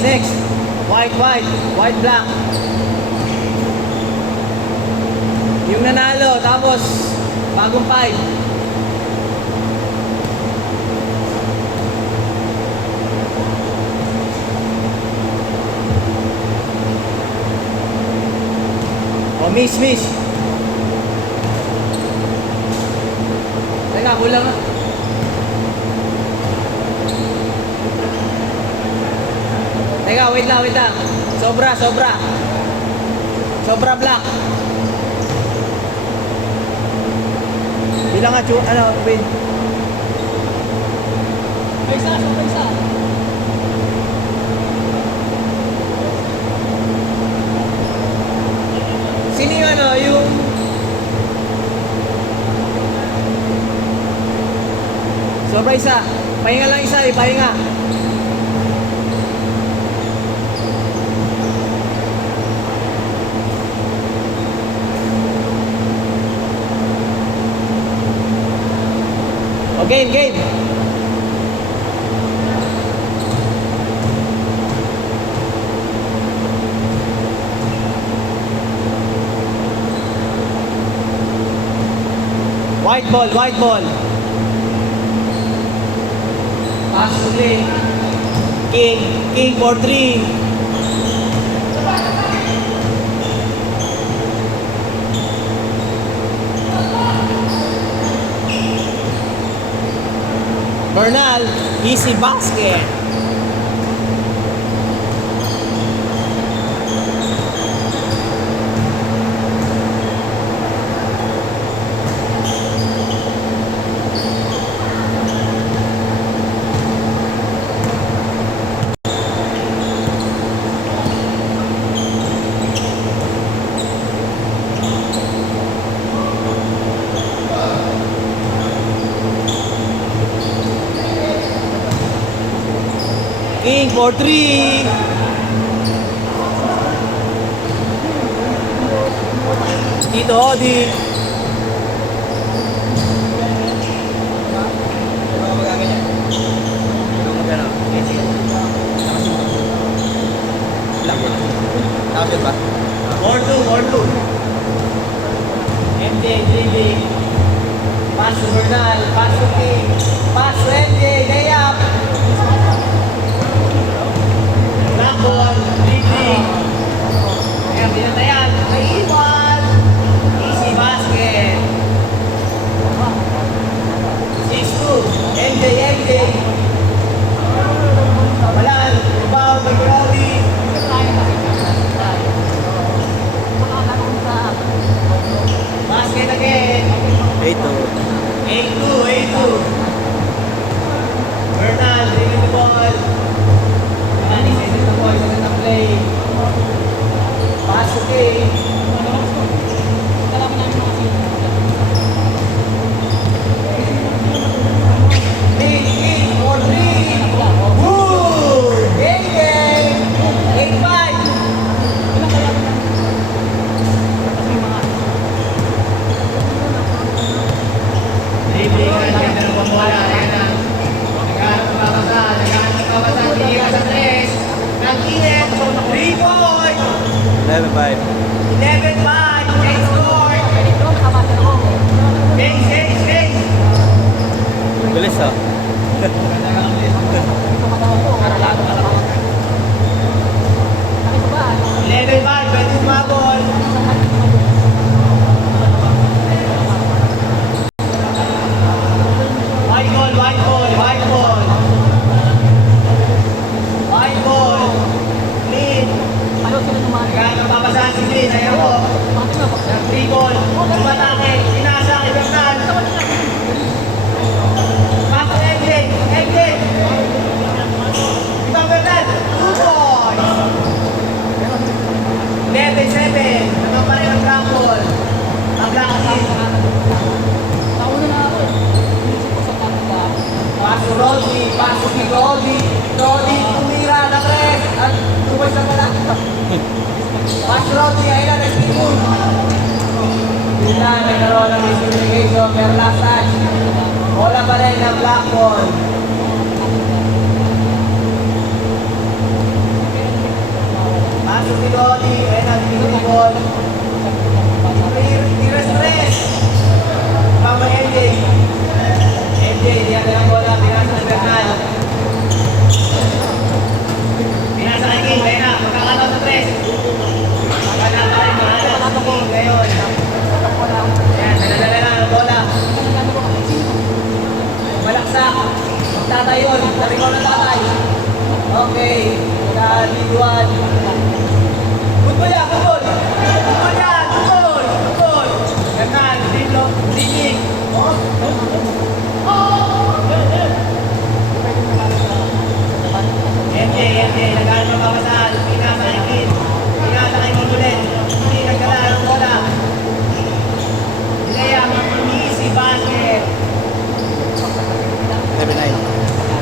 next. White, black. Yung nanalo, tapos bagong 5. Oh, miss. Teka, kulang nga. Teka, wait lang. Sobra. Sobra black. Bilang nga, wait. Isa. Sino yung sobra isa. Pahinga lang isa, pahinga. O, game. White ball. Pass uli. King for 3. Bernal, easy basket. King for 3. Tito Odi. Tapos ba? 4-2. MJ dribbling. Pass to Bernal. Pass to King. Pass to MJ. Layup. Ball, dribbling. Ayan, pinatayan. Naiwan. Easy basket. 6-2. MJ. Balan. Rebound, McGrady. Basket again. 8-2. Bernal, dribbling the ball. Play. Pass to King. King for 3. Woo! Game. 8-5. Dribbling ang ganda ng pambola. Ayan na. Nagkakabasa. Tinira sa 3. Nag-init. 3 points. 11-5. 11-5. Change score. Change. Bilis ah. 11-5. Pwede umabol. White ball. Clean. Nagkakababasahan si Clean. Ayaw ko. 3 ball. Tumatake. Pinasa kay Bernal. Pass to MJ. Ibang Bernal. 2 points. 11-7. Naman pa rin ang drop ball. Ang black team. Pass to Rodney. Tumira na press. At tumas na pala. Pass to Rodney. Ayun na, next team. Bila, nagkaroon ng miscommunication. Pero last touch. Wala pa rin ang black ball. Pasok ni Lodi. Ayan na, tinitibol. Tira-stress. Pama MJ. MJ, diyan na lang bola. Pinasa ni Bernal. Pinasa kay King. Ayan na, magkakataon sa tres. Magkakataon sa King. Ngayon. Ayan, dala-dala na ang bola. Malaksak. Tatayon. Narigaw ng tatay. Okay. Kaliguan. Football yan, football. Football yan, football. Football. Ganyan, dito, dinig. MJ, nag-aaral mapapasal. Pinasa kay King. Pinasa kay King ulit. Hindi nagdala ng bola. Nilayang, easy basket. 11-9.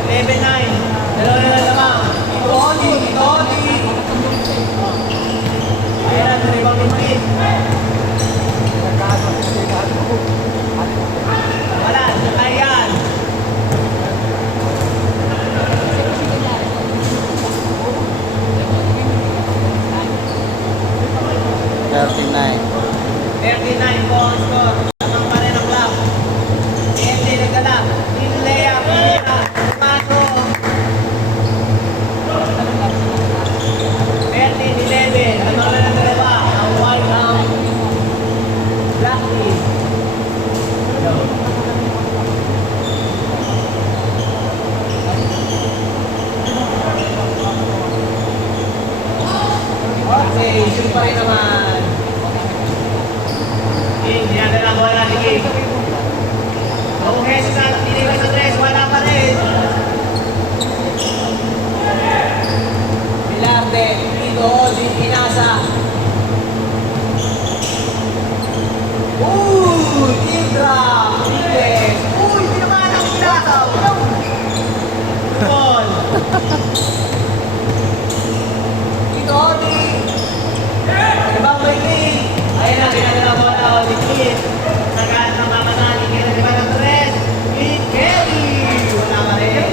11-9. Dalawa na lang. Tony. Ayan na, rebound ni Pete. Wala, ayan. Thirty-nine. 39 po ang score. Tamang pa rin ang clock. MJ nagdala. Inlea, Pina, Paso. 13-11. Tamang na ng dalawa. Ang white ang black team. Okay, shoot pa rin naman. King, dinadala ang bola ni King. Kung Jesus at tiniwas sa tres, wala pa rin. Pilarte, Tito, Odi, Pinasa. Team drop, Riles. Di naman ang Pinasa. Ball. Tito, Odi. Ibang may King. Ayan na, dinadala ang bola, Odi, King. Sagaan ng mamanahan, King, nagdiba ng tres. King, Kelly. Wala pa rin.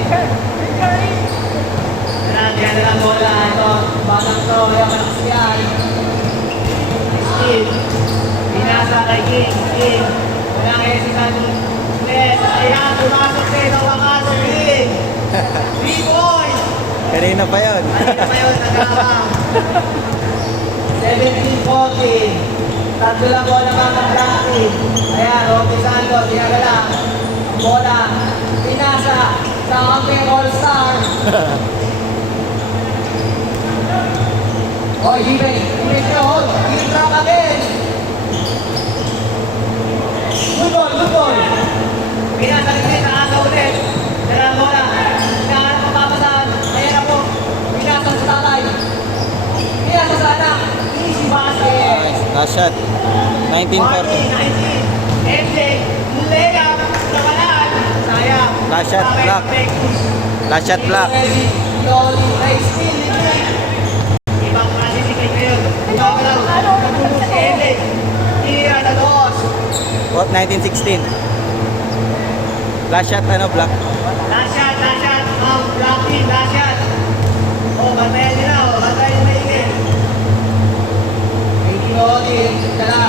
Yan na lang bola. Ito, batang to. Ayan, malaksiyan. Steve. Pinasa kay King. King. Walang hesitan. Bless. Ayan, pumasok din. Ang wakas. King. 3 points. Kanina pa yun. Kanina pa yun. Nagkakam. 17-14. Tatlo lang bola mga Black. Ayan, Rocky Santos. Dinagala. Bola. Pinasa. Sa camping All-Star. Oh, Hibay siya, hold. He'll drop again. Good ball. Pinasalit din, nakaka ulit. Dalang bola. Hinahanap ang papasahan. Ayan na po. Pinasang sa tatay. Pinasang sa anak. Easy basket. Nice. Last shot. 19-14. 19. MJ. Layup. Nakalaan. Sayang. Last shot, block. Last shot, block. Loli. Nice steal. Ibang masisikip ngayon. Ibang lang. Nagulong si MJ. Tira na dos. What? 19-16. Last shot, block. Last shot. Ang block team. Last shot. Bantayan nila. Bantayan nila. 18 Loli. Dala.